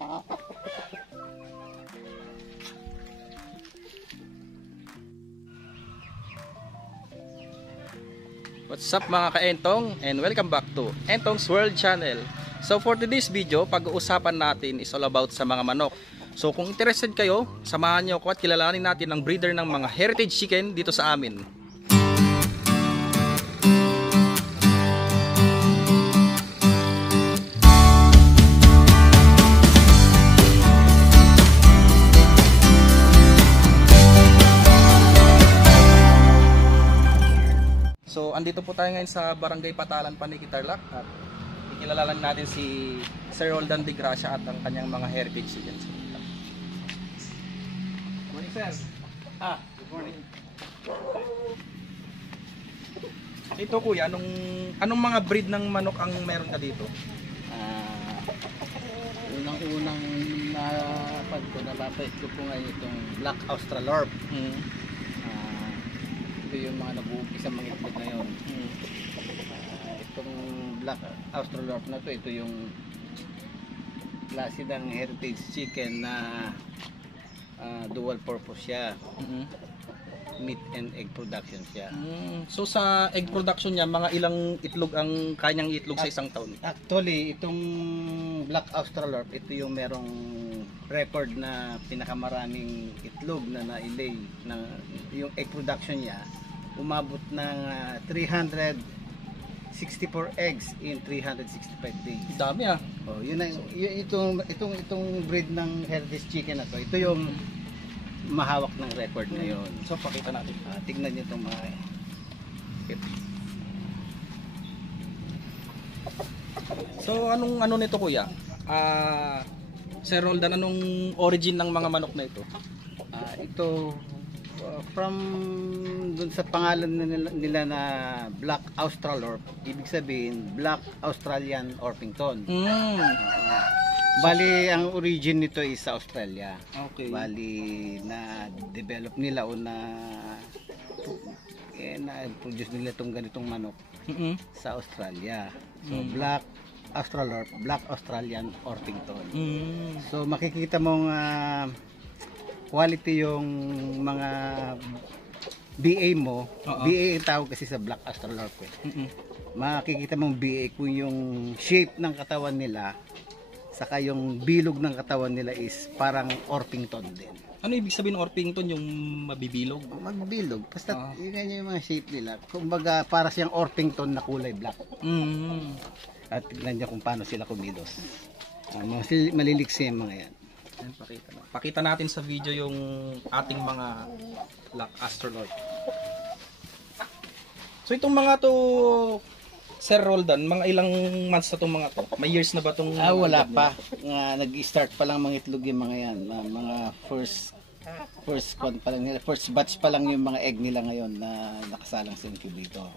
What's up mga ka-Entong, and welcome back to Entong's World Channel. So for today's video, pag-uusapan natin is all about sa mga manok. So kung interested kayo, samahan niyo ako at kilalanin natin ang breeder ng mga heritage chicken dito sa amin. So andito po tayo ngayon sa Barangay Patalan, Paniqui, Tarlac at ikilalanin natin si Sir Roldan De Gracia at ang kanyang mga heritage chickens. Good morning, sir. Good morning. Ito kuya, anong mga breed ng manok ang meron ka dito? Unang-unang napapait ko po ngayon itong Black Australorp. Ito yung mga nag-uumpisa mga itlog ngayon. Itong Black Australorp na to, ito yung klase ng heritage chicken na dual purpose siya. Meat and egg production siya. So sa egg production niya, mga ilang itlog ang kanyang itlog sa isang taon? Actually, itong Black Australorp, ito yung merong record na pinakamaraming itlog na na-lay. Yung egg production niya umabot ng 364 eggs in 365 days. Dami ah. Oh, yun ang itong breed ng heritage chicken na to. Ito yung mahawak ng record ngayon. So pakita natin. Tingnan niyo itong mga So ano nito kuya? Sir Roldan, anong origin ng mga manok na ito? Ito from dun sa pangalan nila na Black Australorp, ibig sabihin Black Australian Orpington. Bali ang origin nito is sa Australia. Okay. Bali na develop nila o na produce nila itong ganitong manok sa Australia. So Black Australorp, Black Australian Orpington. So makikita mong quality yung mga BA mo. BA ang tawag kasi sa Black Australorp eh. Makikita mong BA kung yung shape ng katawan nila saka yung bilog ng katawan nila is parang Orpington din. Ano ibig sabihin ng Orpington? Yung mabibilog? Magbilog. Basta yun yung mga shape nila. Kumbaga para siyang Orpington na kulay black. At tignan niyo kung paano sila kumilos. Maliliksi yung mga yan. Pakita natin sa video yung ating mga Black Australorp. So itong mga to, Sir Roldan, mga ilang months na itong mga to? May years na ba itong... Wala pa. Nag-start pa lang mga itlog yung mga yan. Mga first batch pa lang yung mga egg nila ngayon na nakasalang sa incubator.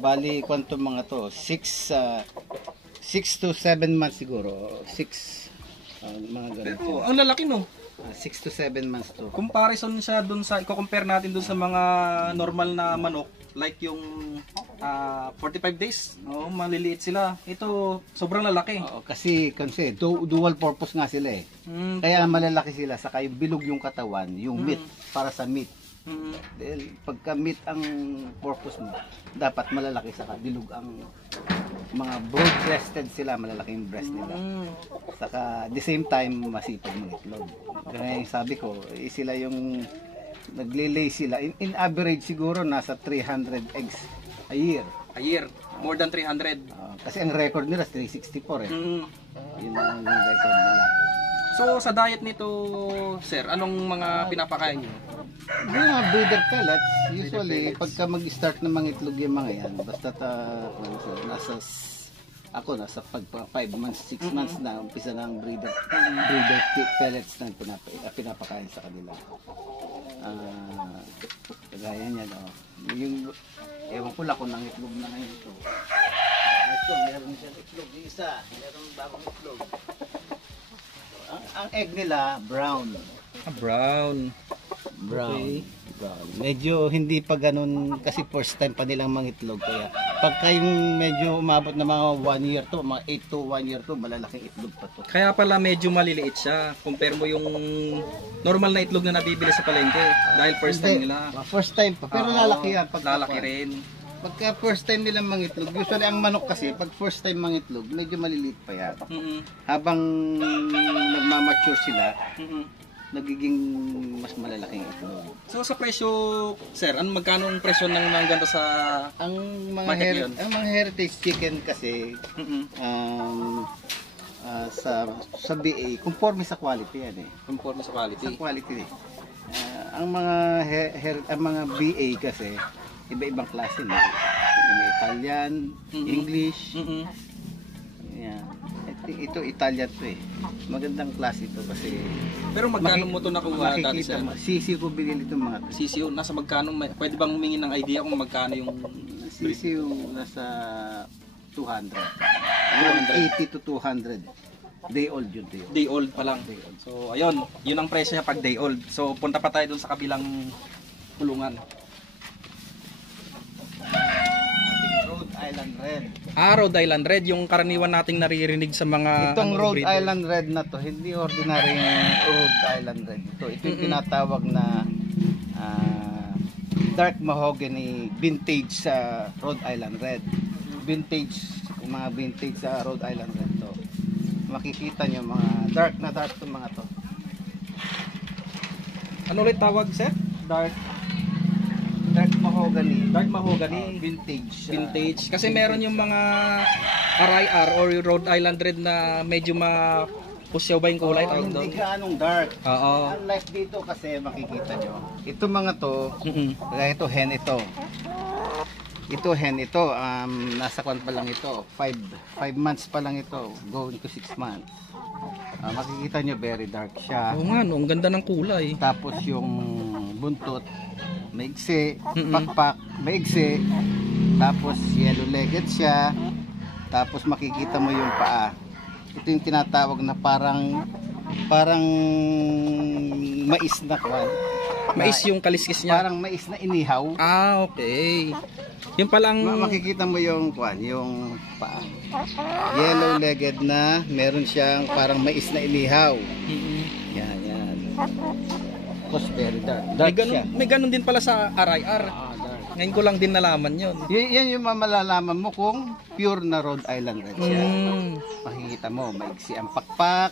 Bali, kwento mga to? 6 to 7 months siguro. 6 mga ganun. Pero ang lalaki no? 6 to 7 months to. Comparison siya dun sa, i-compare natin dun sa mga normal na manok, like yung 45 days, maliliit sila. Ito sobrang lalaki. Kasi dual purpose nga sila eh. Kaya malalaki sila, saka yung bilog yung katawan, yung meat, para sa meat. Dahil pagka meat ang purpose mo, dapat malalaki, saka bilog ang mga broad breasted sila, malalaki yung breast nila. Saka at the same time masipag mga itlog. Kaya sabi ko, sila yung naglilay sila. In average siguro nasa 300 eggs a year. A year? More than 300? Kasi ang record nila 364 eh. Yun ang record nila. So sa diet nito, sir, anong mga pinapakain nyo? Yung mga breeder pellets, usually pagka mag-start ng mga itlog yung mga yan, basta nasa 5 months, 6 months na umpisa ng breeder pellets na pinapakain sa kanila. Kagaya niyan, yung ewan ko lang kung nang itlog na ngayon ito. Ito, meron siyang itlog, yung isa, meron bagong itlog. Ang egg nila, brown. Brown. Okay. Brown. Medyo hindi pa ganun kasi first time pa nilang mangitlog kaya Pagka yung medyo umabot na mga 1 year to, mga 8 to 1 year to, malalaking itlog pa to. Kaya pala medyo maliliit siya. Compare mo yung normal na itlog na nabibili sa palengke. Dahil first time nila. First time pa, pero Oo, lalaki yan. Lalaki rin. Pagka first time nilang mangitlog, usually ang manok kasi, pag first time mangitlog, medyo maliliit pa yan. Habang nagmamature sila, nagiging mas malalaking itlog. So sa presyo, sir, ano magkano ang presyo ng mga ganito sa Ang mga, market yun? ang mga heritage chicken kasi, sa BA, conforme sa quality yan eh. conforme sa Sa quality? quality eh. Ang mga ang mga BA kasi, iba-ibang klase na. May Italian, English. Yan. Ito Italian to eh. Magandang klase ito kasi Pero magkano mo ito nakuha dati, makikita sir? mo. Sisiw ko binili itong mga to. Sisiyo, nasa magkano, pwede bang humingi ng idea kung magkano yung Sisiw nasa 200. 180 to 200. Day old yun. day old pa lang? So ayun, yun ang presyo niya pag day old. So punta pa tayo dun sa kabilang kulungan. Rhode Island Red. Rhode Island Red, yung karaniwan nating naririnig sa mga Itong Rhode breeder. Island Red na to, hindi ordinary Rhode Island Red. Ito yung tinatawag na dark mahogany vintage sa Rhode Island Red. Vintage, mga vintage sa Rhode Island Red to. Makikita nyo mga dark na dark to mga to. Ano ulit tawag, sir? Dark mahogany. Dark mahogany. Vintage. Vintage. Kasi meron yung mga RIR or Rhode Island Red na medyo pusyaw ba yung kulay? Tawag doon? Hindi gaanong dark. Oo. Unlike dito kasi makikita nyo. Ito mga to, kaya ito hen ito. Ito hen ito, nasa kwan pa lang ito. 5 months pa lang ito, going to 6 months. Makikita nyo very dark siya. Oo nga, no, ang ganda ng kulay. Tapos yung buntot, maigsi, pakpak, maigsi. Tapos yellow-legged siya. Tapos makikita mo yung paa. Ito yung tinatawag na parang mais na kwan. Mais yung kaliskis niya. Parang mais na inihaw. Okay. Yung palang Makikita mo yung kwan, yung paa. Yellow-legged na, meron siyang parang mais na inihaw. Yan. Tapos very dark. Dark siya. may ganun din pala sa RIR. Dark. Ngayon ko lang din nalaman yun. Yan yung malalaman mo kung pure na Rhode Island Red siya. Makikita mo, maigsi ang pakpak,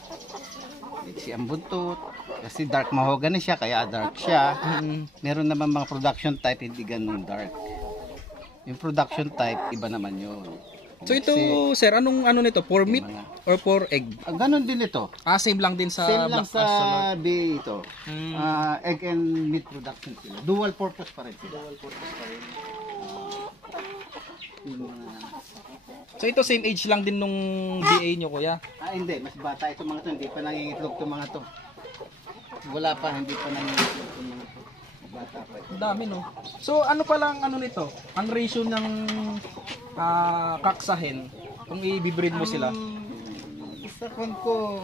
maigsi ang buntot. Kasi dark mahogany siya, kaya dark siya. Meron naman mga production type, hindi ganun dark. Yung production type, iba naman yun. So ito, sir, anong ano nito? For meat or for egg? Ganun din ito. Same lang din sa Same lang Black sa Astronot. BA ito. Egg and meat production sila. Dual purpose pa rin sila. So ito same age lang din nung BA nyo, kuya? Hindi. Mas bata ito mga to. Hindi pa nangingitlog ito mga to. Wala pa. Hindi pa nangingitlog ito mga to. Bata pa ito. Ang dami, no? So ano palang ano nito? Ang ratio ng kaksahin kung i-breed mo sila? Sa kon ko,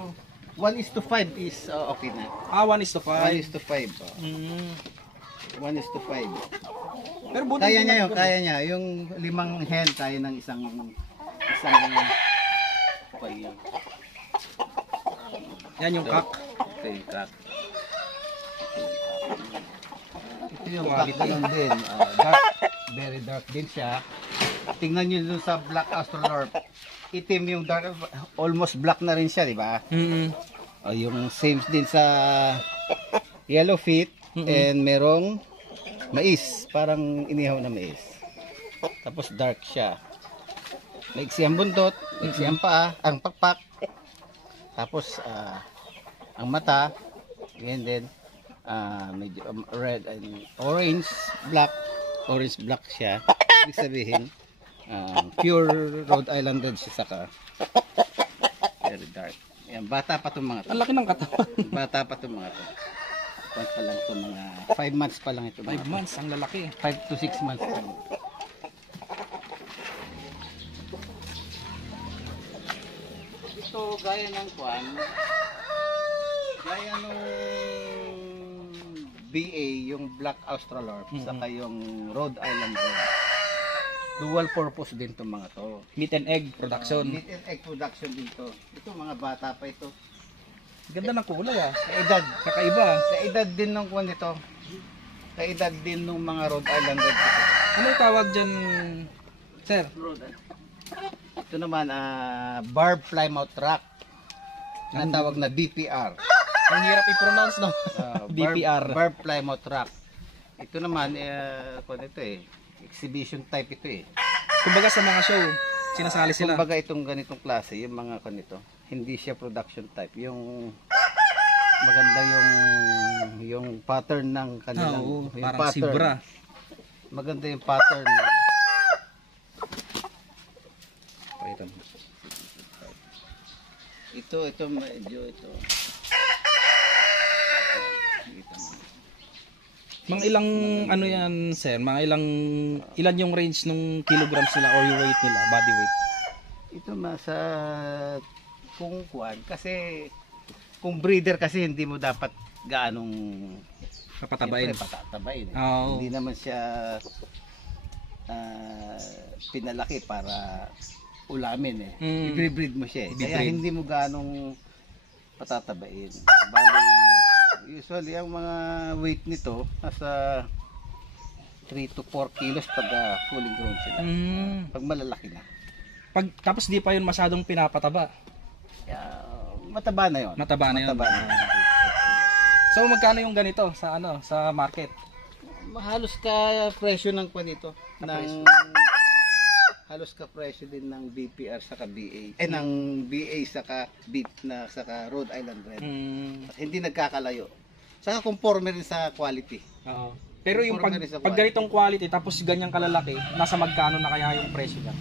1:5 is okay na. 1:5. 1:5. 1:5. Pero buti Kaya din niya yun, naman kaya niya. Yung 5 hen, kaya ng isang pay. yan yung kak. Ito yung cat. Ito yung cat lang din. Dark, very dark din siya. Tingnan nyo dun sa Black Astrolorp. Itim yung dark, almost black na rin siya, di ba? Yung same din sa yellow feet and merong mais, parang inihaw na mais. Tapos dark siya. Maiksi ang buntot, maiksi ang paa, ang pakpak. Tapos ang mata, and then medyo red and orange black siya. Ibig sabihin pure Rhode Island Red siya, saka very dark. Yan, bata pa itong mga to. Ang laki ng katawan. Bata pa itong mga to. Kwan pa lang itong mga 5 months pa lang ito. 5 months, ang lalaki. 5 to 6 months pa lang. Ito gaya ng kwan, gaya nung BA, yung Black Australorp, saka yung Rhode Island Red. Dual purpose din itong mga to. Meat and egg production. Meat and egg production dito. Ito mga bata pa ito. Ganda ng kulay ah. Kaedad. Kakaiba. Kaedad din ng kwan nito. Kaedad din ng mga Rhode Island Red ito. Ano yung tawag dyan, sir? Ito naman, Barb Plymouth Rock. Ang tawag na BPR. Ang hirap i-pronounce no? BPR. Barb Plymouth Rock. Ito naman, kung ito exhibition type ito Kumbaga sa mga show, sinasali sila. Kumbaga itong ganitong klase, yung mga kanito, hindi siya production type. Yung maganda yung pattern ng kanilang, Oo, yung parang pattern. zebra. Maganda yung pattern. Ito medyo ito. Mga ilang ano yan, sir? Mga ilan yung range nung kilograms nila or yung weight nila, body weight? Ito masa kung kuan kasi kung breeder kasi hindi mo dapat gaanong Papatabain. patatabain. Oo. Hindi naman siya pinalaki para ulamin I-breed mo siya Kaya I-breed. hindi mo gaanong patatabain. Bali, usually ang mga weight nito nasa 3 to 4 kilos pag fully grown sila. Pag malalaki na. Tapos di pa yun masyadong pinapataba. Mataba na yun. Mataba na yun. Mataba na yun. So magkano yung ganito sa market? Halos ka presyo ng kwanito ng halos ka presyo din ng BPR saka BA ng BA saka beef na saka Rhode Island Red. Hindi nagkakalayo. Saka conforme rin sa quality. Oo. Pero yung pag Conforme rin sa ganitong quality tapos ganyang kalalaki, nasa magkano na kaya yung presyo niya?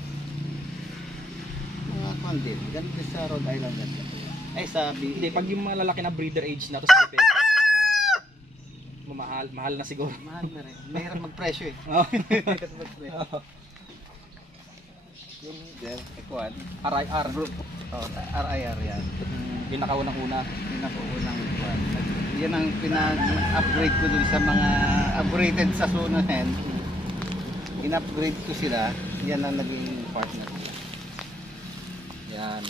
Mga kwan din. Ganito sa Rhode Island Red. Ay sa BA. Hindi, pag yung malalaki na breeder age na, tapos depende. Mahal na siguro. Mahal na rin. Mahirap magpresyo Oo. Mahirap magpresyo. Yung kwan. RIR. RIR yan. Yung nakaunang-una. Pinakaunang kwan. Yan ang pinag-upgrade ko dun sa mga upgraded sa Sunahen. In-upgrade ko sila. Yan ang naging partner ko. Yan.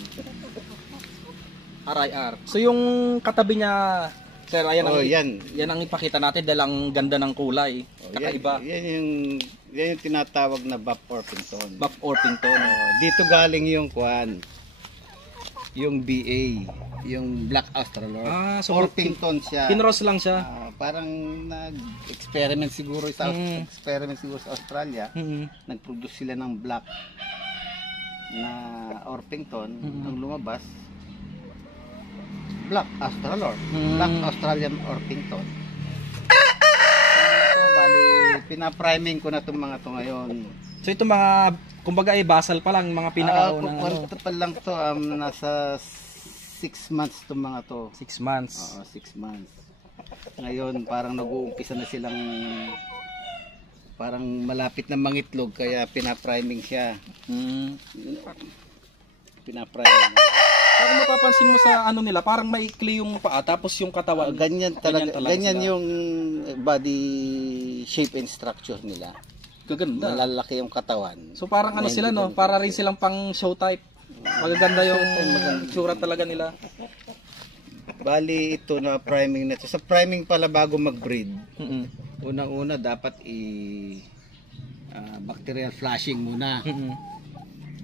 RIR. So yung katabi niya, sir, ayan yan ang ipakita natin dahil ang ganda ng kulay. Kakaiba. Yan yung tinatawag na Buff Orpington. Buff Orpington. Dito galing yung kwan. Yung BA, yung Black Australorp. So Orpington siya. kinross lang siya. Parang nag-experiment siguro sa Australia. Nag-produce sila ng black na Orpington. Ang lumabas Black Australorp. Black Australian Orpington. So, bali, pinapriming ko na itong mga to ngayon. So ito mga, kumbaga basal pa lang, mga pinakaunang Kung pa lang to, nasa 6 months itong mga to. 6 months. Oo, 6 months. Ngayon, parang nag-uumpisa na silang parang malapit na mangitlog, kaya pinapriming siya. Pinapriming. Pero kung mapapansin mo sa ano nila, parang maikli yung paa, tapos yung katawan. Ganyan talaga sila. yung body shape and structure nila. Gaganda. Malalaki yung katawan. So parang ano sila no, para rin silang pang show type. Magaganda yung tsura talaga nila. Bali ito na priming na ito. Sa priming pala bago mag-breed, unang-una dapat bacterial flushing muna.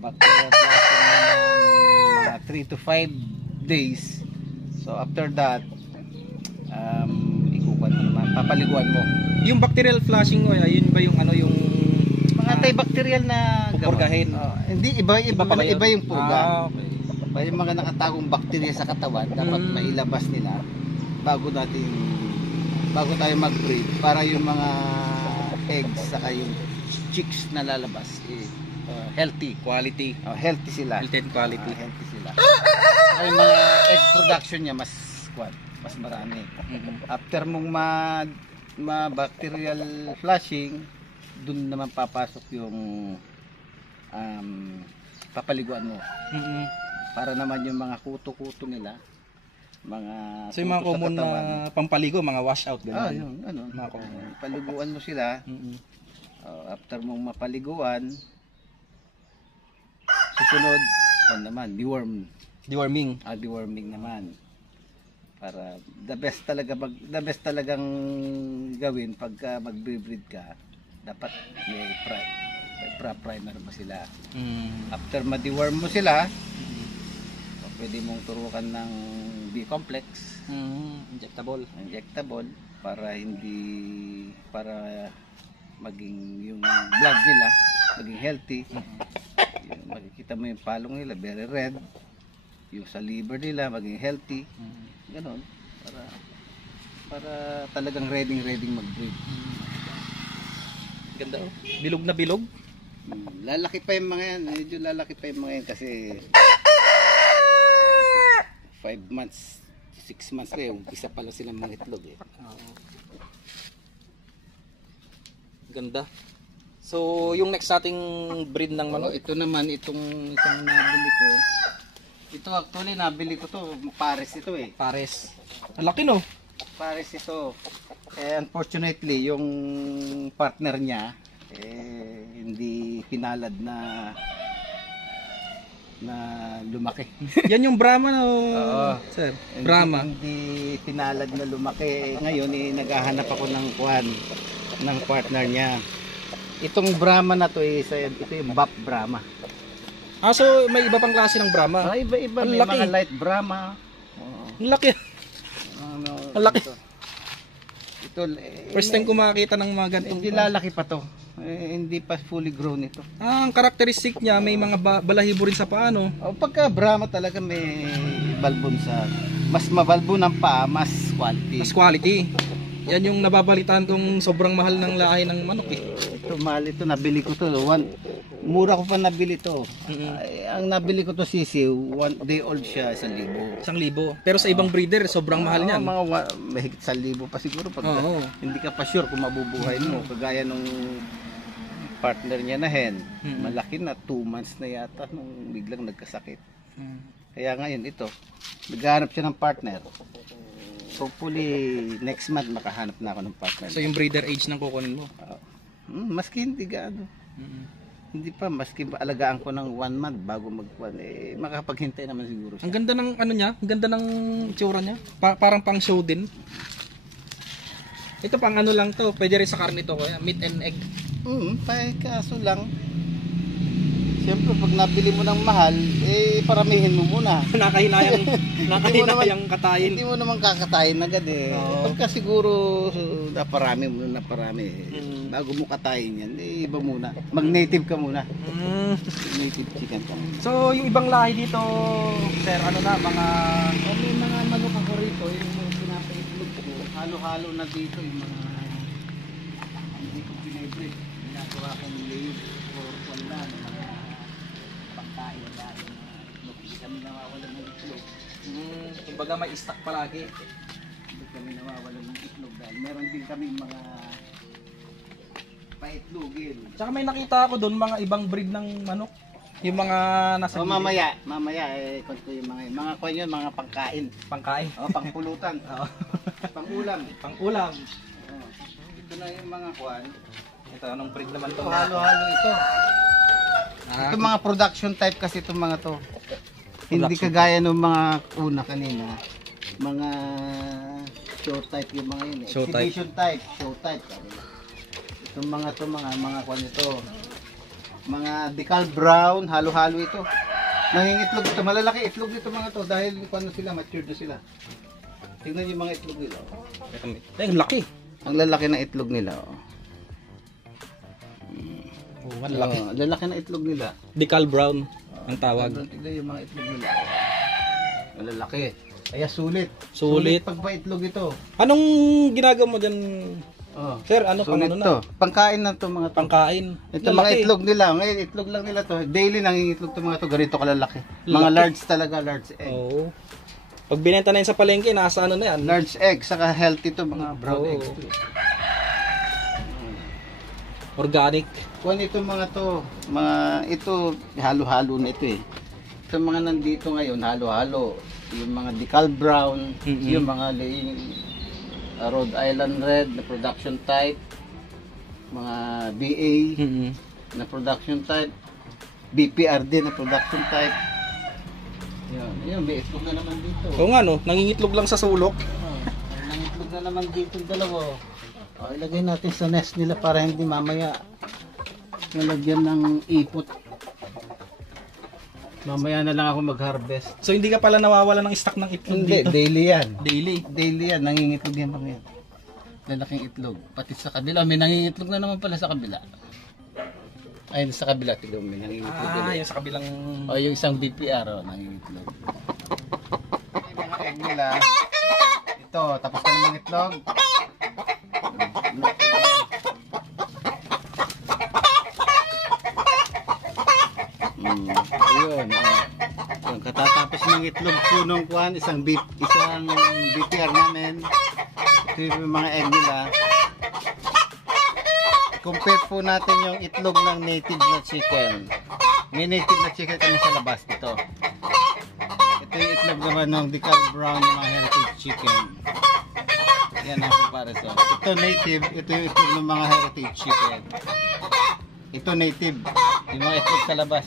Bacterial flushing muna ng mga 3 to 5 days. So after that, ikukuha mo naman, papaliguan mo. Yung bacterial flushing mo, yun ba yung ano yung Mga antibacterial na pupurgahin? Hindi, iba yung purga. Okay. Yung mga nakatagong bakterya sa katawan, dapat mailabas nila bago tayo mag-breed, para yung mga eggs saka yung chicks na lalabas healthy. Quality. Healthy sila. Healthy and quality. Healthy sila. Saka yung mga egg production niya mas marami. After mong ma-bacterial flushing, dun naman papasok yung papaliguan mo. Para naman yung mga kuto-kuto nila, mga so yung mga common na pampaligo, mga washout ganun. yun, ano. Mga common. Paliguan mo sila. After mong mapaliguan, Susunod, ano naman, Deworming. deworming naman. Para the best talagang gawin pagka magbe-breed ka, dapat may primer mo sila. After ma-deworm mo sila, pwede mong turukan ng B-complex, injectable para maging yung blood nila maging healthy. Yung, makikita mo yung palong nila very red, yung sa liver nila maging healthy. Ganon, para talagang ready mag-breed. Ganda. Bilog na bilog. Lalaki pa yung mga yan, medyo lalaki pa yung mga yan kasi 5 months, 6 months na yung isa pa lang silang mga itlog eh. Ganda. So, yung next nating breed ng manok. Ito naman, itong isang nabili ko. Ito actually nabili ko to, pares ito eh. Pares. Ang laki no? Pares ito. Unfortunately, yung partner niya hindi pinalad na lumaki. Yan yung Brahma no? Oo. Sir, Brahma. Hindi pinalad na lumaki. Ngayon, naghahanap ako ng partner niya. Itong Brahma na to, ito yung Buff Brahma. So may iba pang klase ng Brahma. Iba-iba. Ang May laki. mga light Brahma. Ang laki. Ang laki. Ito, First time ko makakita ng mga ganitong. hindi lalaki pa to. Hindi pa fully grown ito. Ang karakteristik niya, may mga balahibo rin sa paano. Pagka Brahma talaga may balbon mas mabalbo ng paa, mas quality. Mas quality. Yan yung nababalitaan kong sobrang mahal ng lahi ng manok eh. Ito mahal ito, nabili ko to. Mura ko pa nabili to. Ang nabili ko to sisiw, 1 day old siya, 1,000. 1,000. Pero sa ibang breeder, sobrang mahal niyan. Mahigit 1,000 pa siguro pag hindi ka pa sure kung mabubuhay mo. Kagaya nung partner niya na hen, malaki na, 2 months na yata nung biglang nagkasakit. Kaya ngayon ito, naghahanap siya ng partner. Hopefully next month makahanap na ako ng partner. So yung breeder age nang kukunin mo? Maski hindi gaano. Hindi pa, maski alagaan ko ng 1 month bago makapaghintay naman siguro siya. Ang ganda ng ano niya, ang ganda ng itsura niya. Parang pang show din. Ito pang ano lang to, pwede rin sa karne to, kaya meat and egg. Kaso lang, siyempre pag nabili mo ng mahal, paramihin mo muna. Nakahinayang katayin. Hindi mo naman kakatayin agad eh. Pagka siguro naparami mo bago mo katayin yan, iba muna. Mag-native ka muna. Native chicken ka. So yung ibang lahi dito, sir, ano na, May mga manok ako rito, yung pinapaitlog ko, halo-halo na dito yung mga hindi ko pinibreed. Ginagawa kong layer for wala ng mga pagkain dahil hindi kami nawawalan ng itlog. kumbaga may stock palagi. Hindi kami nawawalan ng itlog dahil meron din kami mga paitlogin. Tsaka may nakita ako doon mga ibang breed ng manok. Yung mga nasa mamaya kwento yung mga kwan yun, mga pangkain. pangkain. Pangpulutan. Pangulam. Pang-ulam. Ito na yung mga kwan. Ito, anong breed naman to? Halo-halo ito. Ito mga production type kasi itong mga to. Hindi kagaya ng mga una kanina. Mga show type yung mga yun. Show type. Exhibition type. Show type. Itong mga kwan ito. Mga decal brown, halo-halo ito. Nangingitlog ito. Malalaki itlog nito mga to dahil kung ano sila, matured na sila. Tingnan yung mga itlog nila. Ang laki. Ang lalaki ng itlog nila. Ang laki. Lalaki ng itlog nila. Decal brown ang tawag. Tingnan yung mga itlog nila. Ang lalaki. Kaya sulit. Sulit. Pag ba itlog ito? Anong ginagawa mo dyan? Sir, ano pang ano na? Pangkain na to mga to. Pangkain. Ito mga itlog nila. Ngayon itlog lang nila to. Daily nangingitlog to mga to. Ganito kalalaki. Mga large talaga, large egg. Oo. Pag binenta na yun sa palengke, nasa ano na yan? Large egg, saka healthy to mga brown eggs. Organic. Kung ito mga to, ito halo-halo na ito eh. Ito mga nandito ngayon, halo-halo. Yung mga decal brown, yung mga Rhode Island Red na production type, mga BA na production type. BPR din na production type. Yun, may itlog na naman dito. Oo nga no, nangingitlog lang sa sulok. Nangitlog na naman dito yung dalawa. Ilagay natin sa nest nila para hindi mamaya nalagyan ng ipot. Mamaya na lang ako mag-harvest. So hindi ka pala nawawala ng stock ng itlog Hindi, dito? daily yan. Daily? Daily yan, nangingitlog yan mga yan. Lalaking itlog. Pati sa kabila, may nangingitlog na naman pala sa kabila. Ayun sa kabila, tignan mo, may nangingitlog. Yung sa kabilang... O yung isang BPR, nangingitlog. Yung mga egg nila. Ito, tapos na namang itlog. Ayun. Yung katatapos ng itlog punong kuhan, isang BPR namin. Ito yung mga egg nila. Compare po natin yung itlog ng native na chicken. May native na chicken kami sa labas dito. Ito yung itlog naman ng decal brown ng mga heritage chicken. Yan ang comparison. Ito native, ito yung itlog ng mga heritage chicken. Ito native, yung mga itlog sa labas.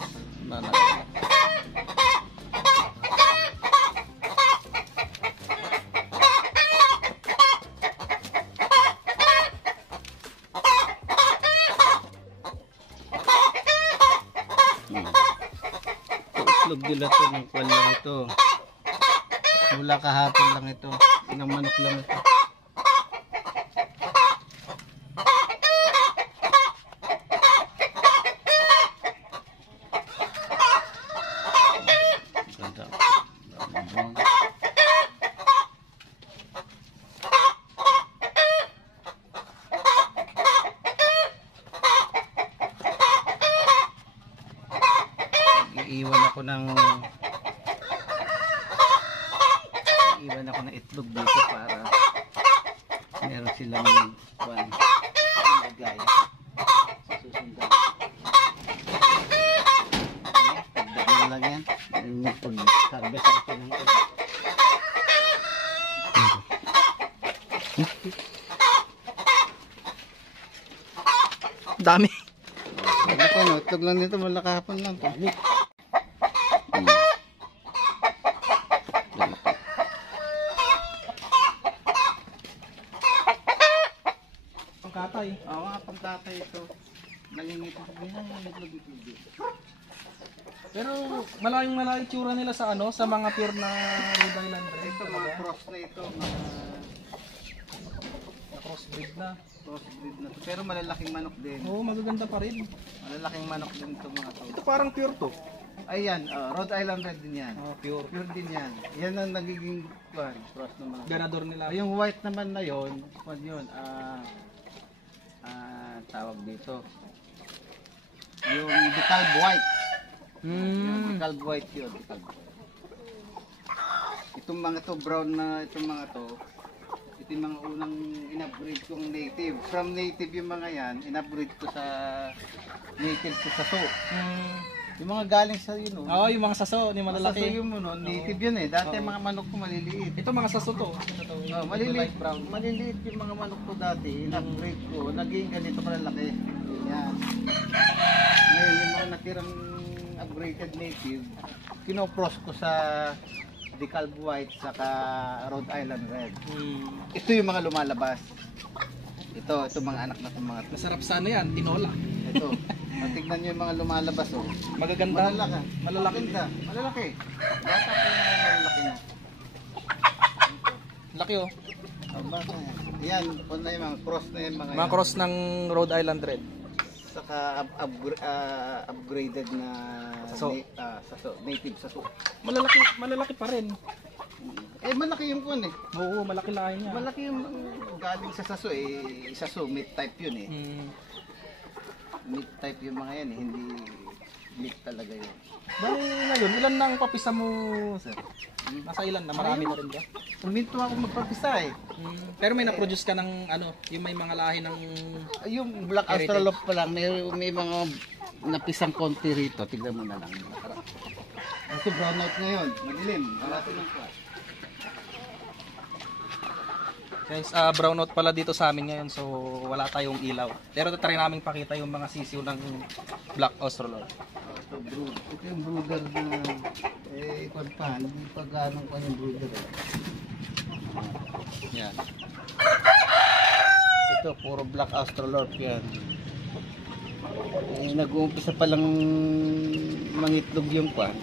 Itlog nila to ng kwan lang ito. Mula kahapon lang ito. Inang manok lang ito. Ganda. Iiwan ako ng itlog dito para meron silang kwan ilagay sa susundan. Tagdag na lang yan. Pag-harvest ako ng egg. Dami. Itlog lang dito, malakahapon lang. Pangkatay. Oo nga, pangkatay ito. Nangingitlog dito. Pero malayong malayo tsura nila sa ano, sa mga pure na Rhode Island Red. Ito, mga cross na ito. Mga crossbreed na. crossbreed na to. Pero malalaking manok din. Oo, magaganda pa rin. Malalaking manok din ito mga to. Ito parang pure to. Ayan, Rhode Island Red din yan. Oh, pure. Pure din yan. Yan ang nagiging cross ng mga. Ganador nila. Yung white naman na yon, yun, tawag dito. Yung decalb white. Yung decalb white yun. Decalb white. Itong mga to, brown na itong mga to, ito yung mga unang in-upgrade kong native. From native yung mga yan, in-upgrade ko sa native ko sa so. Yung mga galing sa yun, Oo, yung mga saso, yung malalaki. Saso yung native yun eh. Dati mga manok ko maliliit. Ito mga saso to. Oh, maliliit, maliliit yung mga manok ko dati. In-upgrade ko, naging ganito kalalaki. Yan. Ngayon yung mga natirang upgraded native, kinocross ko sa decalb white saka Rhode Island Red. Ito yung mga lumalabas. Ito mga anak na itong mga to. Masarap sana yan, tinola. Ito. Tignan nyo yung mga lumalabas oh. Magaganda. Malalaki. Malalaki. Bata pa yung mga malalaki na. Laki oh. Bata yan. Yan, kung na yung mga cross na yung mga Mga cross ng Rhode Island Red. Saka upgraded na saso. Native saso. Malalaki pa rin. Malaki yung kun eh. Oo, malaki lahi niya. Malaki yung galing sa saso eh. Saso, meat type yun eh. Meat type yung mga yan eh. Hindi meat talaga yun. Bali ngayon, ilan nang papisa mo, sir? Nasa ilan na? Marami na rin ba? Suminto ako magpapisa eh. Pero may na-produce ka ng ano, yung may mga lahi ng... Yung Black Australorp pa lang, may mga napisang konti rito. Tignan mo na lang. Kasi brownout ngayon, madilim. Malaki ng kwa. Guys, brownout pala dito sa amin ngayon, so wala tayong ilaw. Pero tatry namin pakita yung mga sisiw ng Black Australorp. Ito yung brooder na, kwan pa, hindi pa ganong pa yung brooder. Yan. Ito, puro Black Australorp yan. Nag-uumpisa pa lang mangitlog yung kwan.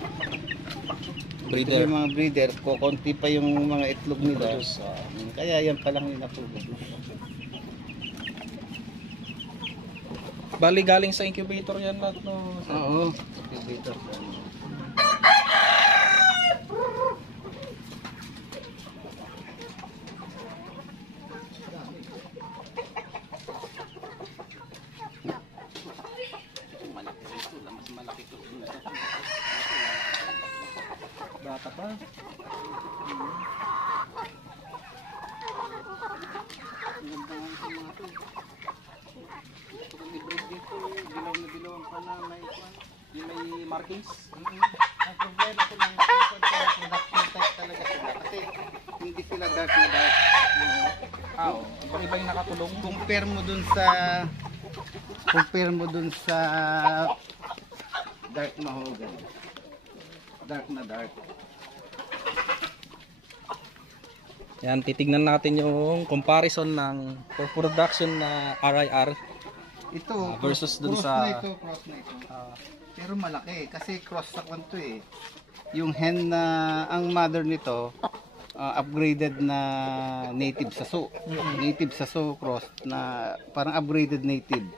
Breeder. Ito yung mga breeder, kukunti pa yung mga itlog nila. Kaya yan pa lang yung natulog. Bali galing sa incubator yan lahat, no? Oo. Incubator. Bata pa. Yung may markings. Ang problema ko lang production type talaga sila kasi hindi sila dark na dark. Oo. Iba yung nakatulong. Compare mo dun sa dark mahogany. Dark na dark. Yan, titignan natin yung comparison ng for production na RIR Ito versus dun cross sa na ito. Pero malaki kasi cross sa kwanto eh. Yung hen na ang mother nito upgraded na native saso. Native saso cross na parang upgraded native.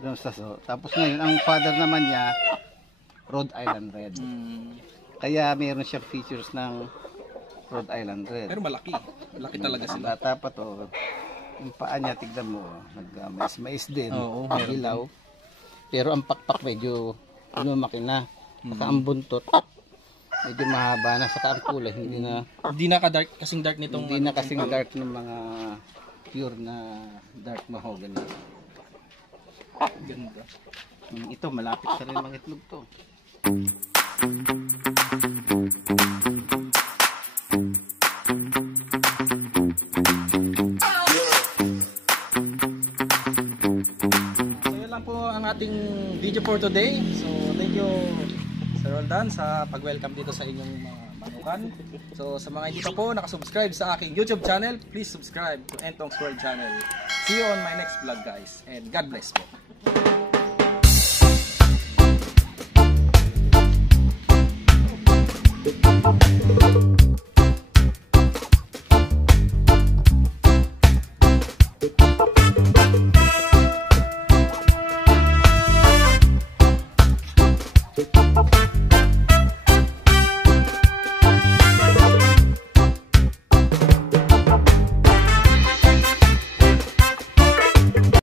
Doon saso. Tapos ngayon ang father naman niya Rhode Island Red. Kaya mayroon siyang features ng Rhode Island Red. Pero malaki. Malaki talaga sila. Bata pa to. Yung paa niya, tignan mo, nag-mais din, Oo, ilaw. Pero ang pakpak medyo lumaki na. Saka ang buntot, medyo mahaba na. Saka ang kulay, hindi na ka-dark, kasing dark nitong hindi na kasing dark ng mga pure na dark mahogany. Ganda. Ito, malapit sa rin mga itlog to. Ating video for today. So thank you Sir Roldan sa pag-welcome dito sa inyong mga manukan. So sa mga hindi pa po nakasubscribe sa aking YouTube channel, please subscribe to Entong's World channel. See you on my next vlog guys, and God bless po.